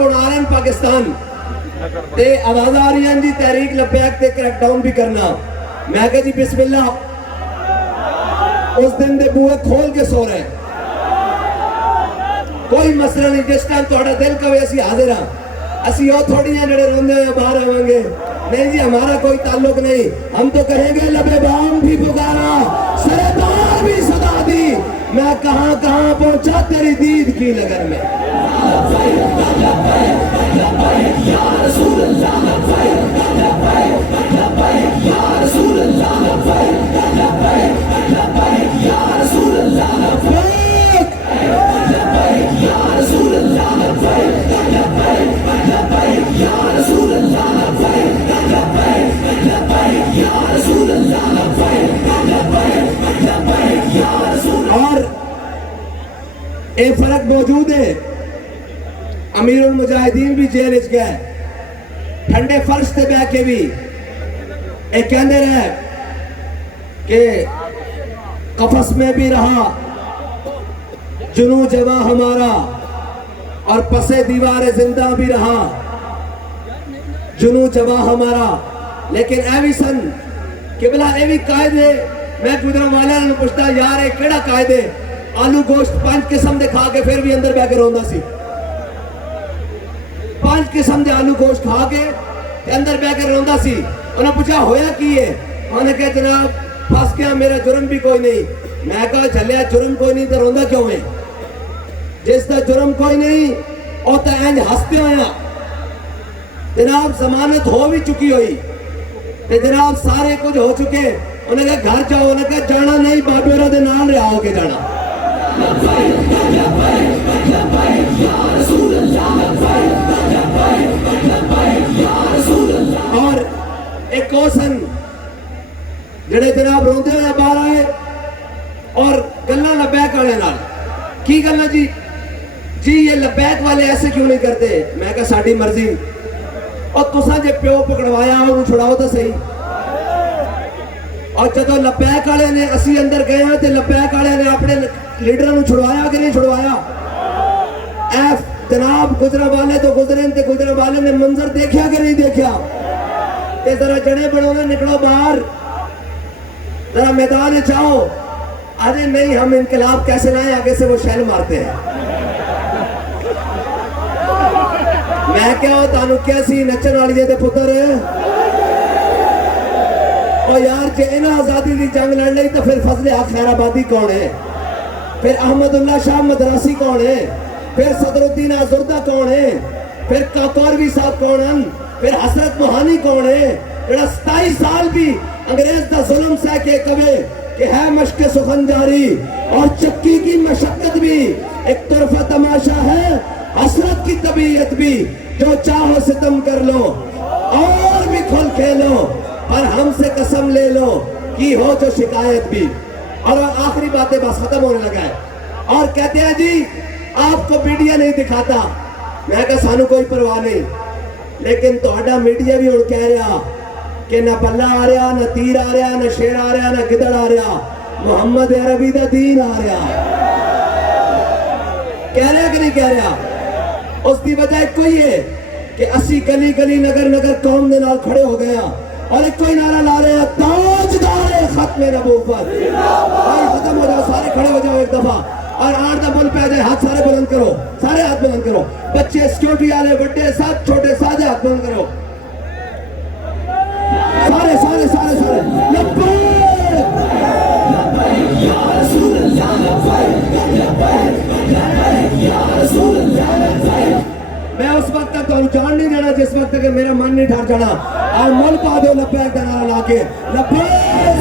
साहब हुण आ रहे हैं पाकिस्तान ते आवाज़ आ रही है जी तहरीक लब्बैक ते क्रैक डाउन भी करना। मैं कहा जी बिस्मिल्लाह, उस दिन दे बूहे खोल के सो रहे, कोई मसला नहीं। जिस टाइम तुहाडा दिल कहे असी हाजिर हां, असी वो थोड़ी हैं जेड़े रोंदे हुए बाहर आवांगे। नहीं जी, हमारा कोई ताल्लुक नहीं। हम तो कहेंगे लबे बाम भी पुकारा, सरदार भी सदा दी, मैं कहां कहां पहुंचा तेरी दीद की नगर में। और एक फर्क मौजूद है, अमीरुल मुजाहिदीन भी जेल च गए, ठंडे फर्श से बह के भी एक कहते रहे कि कफस में भी रहा जुनू जवा हमारा, और पसे दीवार जिंदा भी रहा जुनू जवा हमारा। लेकिन ऐ भी सन कि भला ये भी कायदे, मैं गुजरांवाले ने पूछता यार ये केड़ा कायदे, आलू गोश्त 5 किस्म दे खा के फिर भी अंदर बह के रोंदा सी। 5 किस्म दे आलू गोश्त खा के अंदर बह के रोंदा सी। उन्हें पूछा होया की है, उन्हें कहा जनाब फंस गया, मेरा जुर्म भी कोई नहीं। मैं कहा चलिया जुर्म कोई नहीं तो रोंदा क्यों है? जिसका जुर्म कोई नहीं और तो इंज हंसते होया जनाब जमानत हो भी चुकी हुई ते जनाब सारे कुछ हो चुके। उन्हें कहा घर जाओ, उन्हें कहा जाना नहीं, बाबे और दे नाल रहा होके जाना। और एक कोसन जेड़े जनाब रोंदे हुए बाहर आए और गल्ला लबैक वाले नाल की गल्ला जी ये लबैक वाले ऐसे क्यों नहीं करते? मैं कहा साड़ी मर्जी, और तुसा जे प्यो पकड़वाया उन्हें छुड़ाओ तो सही। और जदों लबैक वाले ने असी अंदर गए हैं तो लबैक वाले ने अपने लीडर को छुड़वाया कि नहीं छुड़वाया? जनाब गुजरांवाले तो गुजरे थे, गुजरांवाले ने मंजर देखा कि नहीं देखा? ते जरा जड़े बनोने निकलो बाहर, जरा मैदान में जाओ। अरे नहीं, हम इनकलाब कैसे लाए, आगे से वो शैल मारते हैं। मैं क्या हो तानू क्या सी नचन वाली दे पुत्र, और यार जे इन्हां आजादी की जंग लड़ ली तो फिर फजले हक खैराबादी कौन है? फिर अहमदुल्ला शाह मदरासी कौन है? फिर सदरुद्दीन आजुर्दा कौन है? फिर काकौरवी साहब कौन है? फिर हसरत मोहानी कौन है जेड़ा 27 साल भी अंग्रेज का जुल्म सह के कवे कि है मशक सुखन जारी, और चक्की की मशक्कत भी एक तरफा तमाशा है, हसरत की तबीयत भी, जो चाहो सितम कर लो और भी खुल खेलो, पर हमसे कसम ले लो कि हो जो शिकायत भी। और आखिरी बातें बस खत्म होने लगा है। और कहते हैं जी आपको मीडिया नहीं दिखाता। मैं कहा सानू कोई परवाह नहीं, लेकिन तुहाडा मीडिया भी हुण कह रहा कि ना बल्ला आ रहा, ना तीर आ रहा, ना शेर आ रहा, ना गिदड़ आ रहा, मुहम्मद अरबी दा दीन आ रहा। कह रहा कि नहीं कह रहा? उसकी वजह कोई है कि असी गली गली नगर नगर कौम के नाल खड़े हो गया और एक कोई नारा ला रहे हैं ताजदार खत्म नबूवत। भाई खत्म हो जाओ, सारे खड़े हो जाओ एक दफा, और 8 दा बोल पे आ जाए, हाथ सारे बुलंद करो, सारे हाथ बुलंद करो, बच्चे सिक्योरिटी वाले बड़े सब छोटे सारे हाथ बुलंद करो, सारे सारे सारे सारे मैं उस वक्त तक तो जान नहीं देना जिस वक्त तक मेरा मन नहीं ठहर जाना। और मुल्क आ दो लब्बैक का नारा लाके, लब्बैक